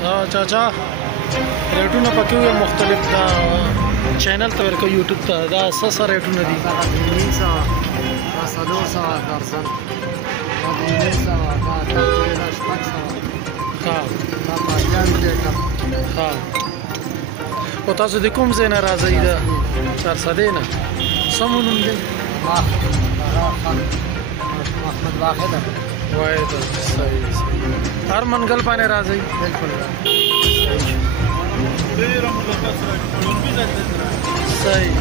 چاچا ریټونه پکې یو مختلف دا چینل ته ورکو یوټیوب ته دا څه ریټونه دي؟ دا 300 درسن دا 300 دا تقریبا 600 ها دا پاجان دې ها او تاسو د کوم ځای نه راځئ دا چارسدې نه سمو نوم دی؟ محمد واحد واحد صحیح هر منګل باندې راځئ بالکل صحیح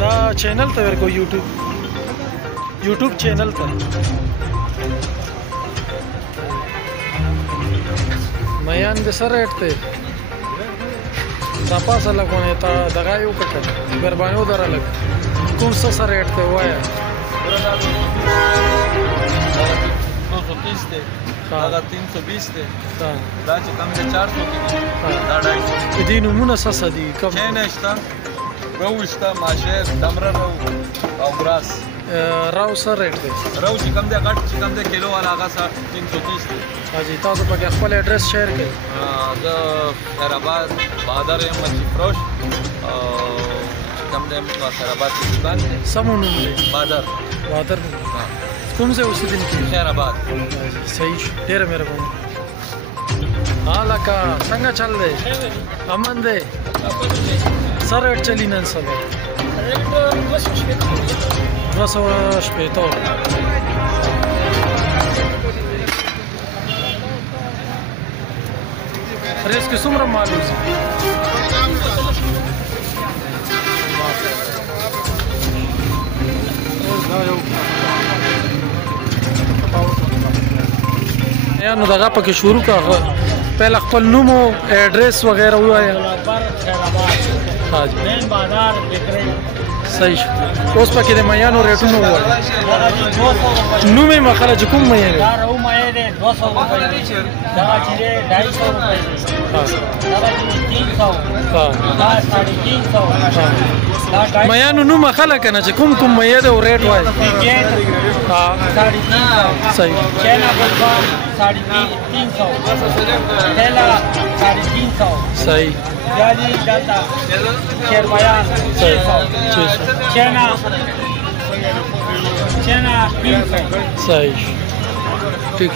دا چینل ته ورکو یوټیوب چینل ته میان د سر ریټ ته تاسو لګونه تا دغه یو کټه مهرباني ودره لګ کوم څه سر ریټ ته وایا 230 دا 320 دا چې کم ده 400 دا 250 دې نمونه څه دي کوم چینشتا روشتا ماشه دمره رو او براس راو سر ریټ دی راو چې کم ده غټ چې کم ده کیلو والا هغه 330 دی حاجی تاسو په خپل ایڈریس شیر کړئ دا خیرآباد بادر مچی فروش چې کم ده خیرآباد کې دکان دی سمو نوم دی بادر کوم ځای اوسېدونکي خیرآباد صحیح ډېره مهرباني ها لکه څنګه چل دی امن دی څه ریټ چلی نن سبا ریټ 200 پریس کې څومره مال وځي یا نو دغه پکې شروع کاغه پهل خپل نوم او ایڈریس وغیرہ وایا مین بازار بیکری صحیح اوس پکې د میانو ریټونو وایي نوم یې مخاله چې کوم مې دا رو مې ده 200 روپے دا چې 250 روپے دا چې 300 دا 350 میانو نوم مخاله کنه چې کوم مې ده او ریټ وایي ها 350 صحیح چینا بلبا 350 تیلا 350 صحیح جالی داتا شیرمیان 600 چینا 300 صحیح ٹھیک